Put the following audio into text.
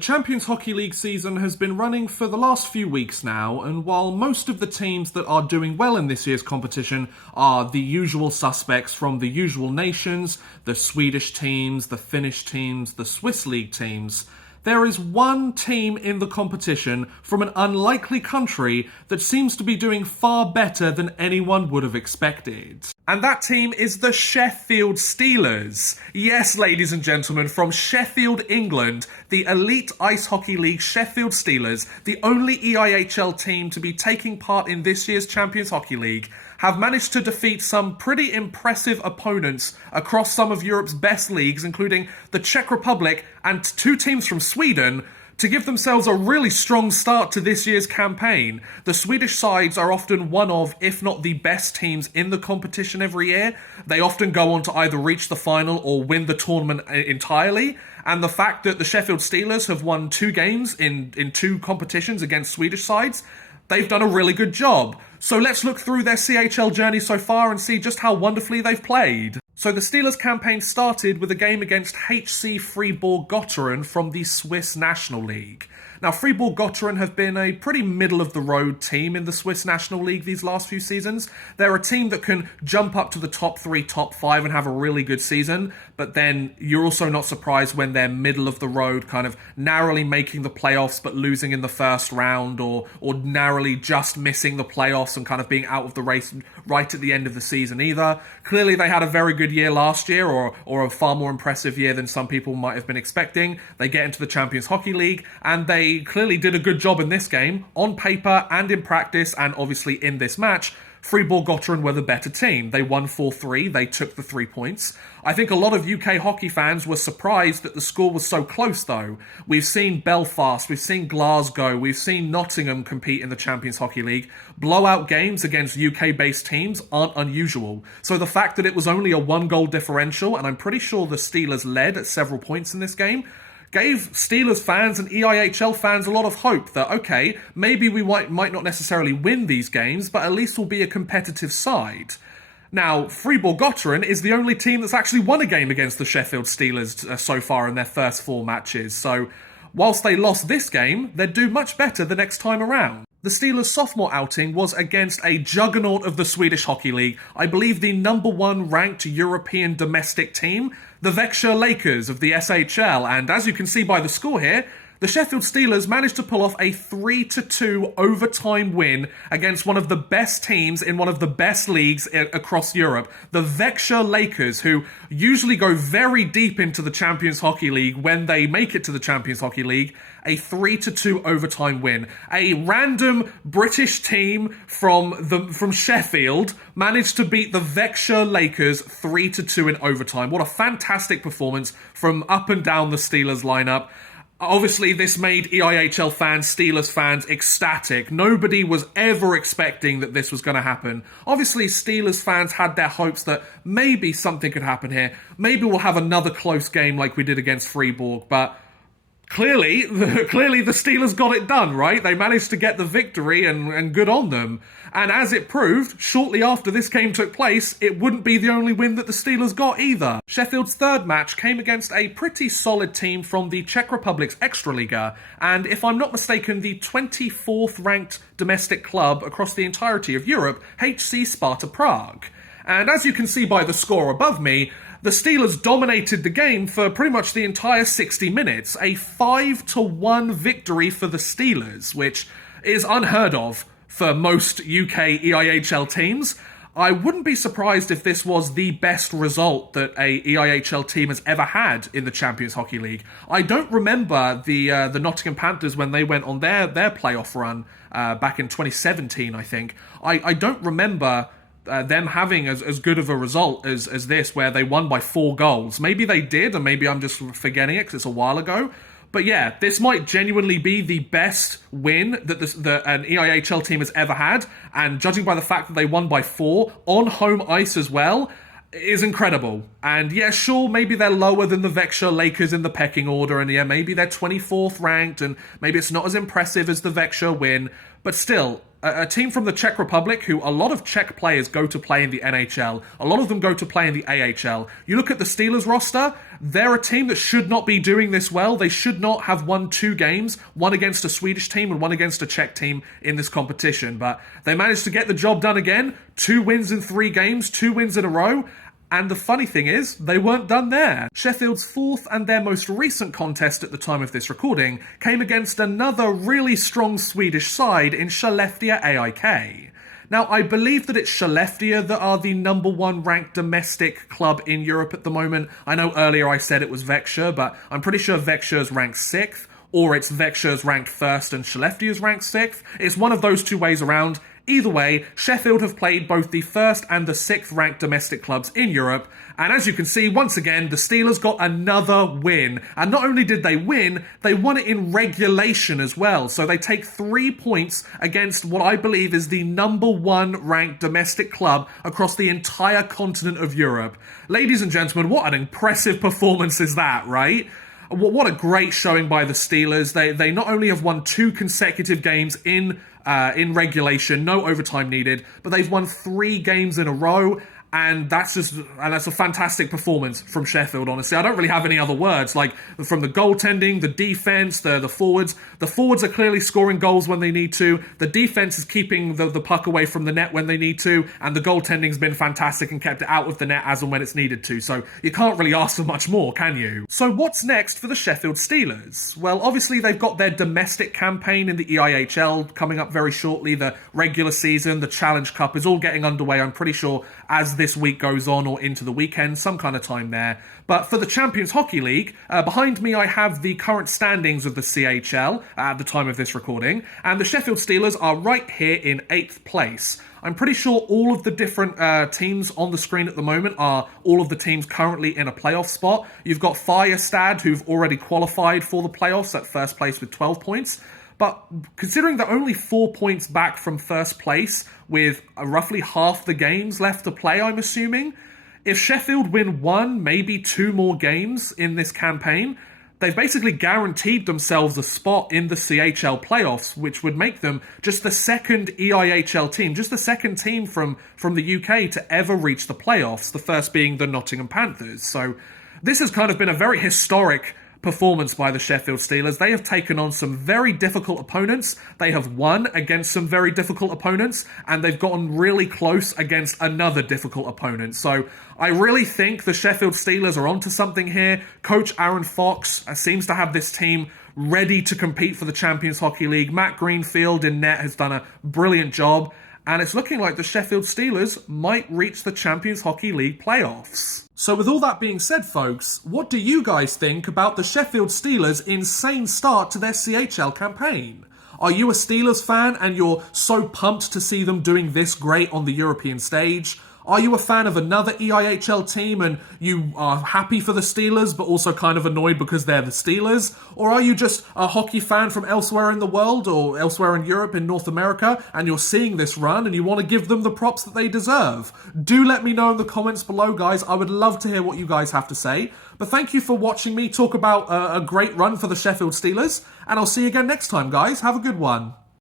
The Champions Hockey League season has been running for the last few weeks now, and while most of the teams that are doing well in this year's competition are the usual suspects from the usual nations, the Swedish teams, the Finnish teams, the Swiss League teams, there is one team in the competition from an unlikely country that seems to be doing far better than anyone would have expected. And that team is the Sheffield Steelers. Yes, ladies and gentlemen, from Sheffield, England, the elite ice hockey league Sheffield Steelers, the only EIHL team to be taking part in this year's Champions Hockey League, have managed to defeat some pretty impressive opponents across some of Europe's best leagues, including the Czech Republic and two teams from Sweden, to give themselves a really strong start to this year's campaign. The Swedish sides are often one of, if not the best teams in the competition every year. They often go on to either reach the final or win the tournament entirely. And the fact that the Sheffield Steelers have won 2 games in 2 competitions against Swedish sides, they've done a really good job. So let's look through their CHL journey so far and see just how wonderfully they've played. So the Steelers campaign started with a game against HC Fribourg-Gott&eacute from the Swiss National League. Now, Fribourg-Gott&eacute have been a pretty middle-of-the-road team in the Swiss National League these last few seasons. They're a team that can jump up to the top 3, top 5 and have a really good season, but then you're also not surprised when they're middle-of-the-road, kind of narrowly making the playoffs but losing in the first round, or narrowly just missing the playoffs and kind of being out of the race right at the end of the season either. Clearly, they had a very good year last year, or a far more impressive year than some people might have been expecting. They get into the Champions Hockey League, and they clearly did a good job in this game, on paper and in practice, and obviously in this match. Fribourg-Gott&eacute were the better team. They won 4-3, they took the 3 points. I think a lot of UK hockey fans were surprised that the score was so close though. We've seen Belfast, we've seen Glasgow, we've seen Nottingham compete in the Champions Hockey League. Blowout games against UK-based teams aren't unusual. So the fact that it was only a 1-goal differential, and I'm pretty sure the Steelers led at several points in this game, gave Steelers fans and EIHL fans a lot of hope that, okay, maybe we might not necessarily win these games, but at least we'll be a competitive side. Now, Fribourg-Gott&eacute is the only team that's actually won a game against the Sheffield Steelers so far in their first 4 matches, so whilst they lost this game, they'd do much better the next time around. The Steelers' sophomore outing was against a juggernaut of the Swedish Hockey League, I believe the number 1 ranked European domestic team, the Växjö Lakers of the SHL, and as you can see by the score here, the Sheffield Steelers managed to pull off a 3-2 overtime win against one of the best teams in one of the best leagues across Europe, the Växjö Lakers, who usually go very deep into the Champions Hockey League when they make it to the Champions Hockey League. A 3-2 overtime win. A random British team from Sheffield managed to beat the Växjö Lakers 3-2 in overtime. What a fantastic performance from up and down the Steelers lineup. Obviously, this made EIHL fans, Steelers fans, ecstatic. Nobody was ever expecting that this was going to happen. Obviously, Steelers fans had their hopes that maybe something could happen here. Maybe we'll have another close game like we did against Fribourg, but Clearly the Steelers got it done, right? They managed to get the victory and good on them. And as it proved, shortly after this game took place, it wouldn't be the only win that the Steelers got either. Sheffield's third match came against a pretty solid team from the Czech Republic's Extraliga, and if I'm not mistaken, the 24th ranked domestic club across the entirety of Europe, HC Sparta Prague. And as you can see by the score above me, the Steelers dominated the game for pretty much the entire 60 minutes. A 5-1 victory for the Steelers, which is unheard of for most UK EIHL teams. I wouldn't be surprised if this was the best result that a EIHL team has ever had in the Champions Hockey League. I don't remember the Nottingham Panthers when they went on their playoff run back in 2017, I think. I don't remember them having as good of a result as this, where they won by 4 goals. Maybe they did, and maybe I'm just forgetting it because it's a while ago. But yeah, this might genuinely be the best win that an EIHL team has ever had, and judging by the fact that they won by 4 on home ice as well, is incredible. And yeah, sure, maybe they're lower than the Växjö Lakers in the pecking order, and yeah, maybe they're 24th ranked, and maybe it's not as impressive as the Växjö win, But still, a team from the Czech Republic, who a lot of Czech players go to play in the NHL, a lot of them go to play in the AHL. You look at the Steelers roster, they're a team that should not be doing this well. They should not have won 2 games, one against a Swedish team and one against a Czech team in this competition. But they managed to get the job done again. 2 wins in 3 games, 2 wins in a row. And the funny thing is, they weren't done there. Sheffield's 4th and their most recent contest at the time of this recording came against another really strong Swedish side in Skellefte&aring. Now, I believe that it's Skellefte that are the number 1 ranked domestic club in Europe at the moment. I know earlier I said it was Växjö, but I'm pretty sure Växjö's ranked 6th, or it's Växjö's ranked 1st and Skellefte is ranked 6th. It's one of those 2 ways around. Either way, Sheffield have played both the 1st and the 6th ranked domestic clubs in Europe, and as you can see, once again, the Steelers got another win. And not only did they win, they won it in regulation as well. So they take 3 points against what I believe is the number 1 ranked domestic club across the entire continent of Europe. Ladies and gentlemen, what an impressive performance is that, right? What a great showing by the Steelers. They not only have won 2 consecutive games in regulation, no overtime needed, but they've won 3 games in a row. And that's a fantastic performance from Sheffield, honestly. I don't really have any other words. Like, from the goaltending, the defense, the forwards. The forwards are clearly scoring goals when they need to. The defense is keeping the puck away from the net when they need to. And the goaltending's been fantastic and kept it out of the net as and when it's needed to. So you can't really ask for much more, can you? So what's next for the Sheffield Steelers? Well, obviously they've got their domestic campaign in the EIHL coming up very shortly. The regular season, the Challenge Cup is all getting underway, I'm pretty sure, as this week goes on or into the weekend, some kind of time there. But for the Champions Hockey League, behind me I have the current standings of the CHL at the time of this recording, and the Sheffield Steelers are right here in 8th place. I'm pretty sure all of the different teams on the screen at the moment are all of the teams currently in a playoff spot. You've got Firestad, who've already qualified for the playoffs at first place with 12 points. But considering they're only 4 points back from first place with roughly half the games left to play, I'm assuming, if Sheffield win 1, maybe 2 more games in this campaign, they've basically guaranteed themselves a spot in the CHL playoffs, which would make them just the second EIHL team, just the second team from the UK to ever reach the playoffs, the first being the Nottingham Panthers. So this has kind of been a very historic performance by the Sheffield Steelers. They have taken on some very difficult opponents. They have won against some very difficult opponents, and they've gotten really close against another difficult opponent. So I really think the Sheffield Steelers are onto something here. Coach Aaron Fox seems to have this team ready to compete for the Champions Hockey League. Matt Greenfield in net has done a brilliant job, and it's looking like the Sheffield Steelers might reach the Champions Hockey League playoffs. So with all that being said, folks, what do you guys think about the Sheffield Steelers' insane start to their CHL campaign? Are you a Steelers fan and you're so pumped to see them doing this great on the European stage? Are you a fan of another EIHL team and you are happy for the Steelers but also kind of annoyed because they're the Steelers? Or are you just a hockey fan from elsewhere in the world or elsewhere in Europe, in North America, and you're seeing this run and you want to give them the props that they deserve? Do let me know in the comments below, guys. I would love to hear what you guys have to say. But thank you for watching me talk about a great run for the Sheffield Steelers, and I'll see you again next time, guys. Have a good one.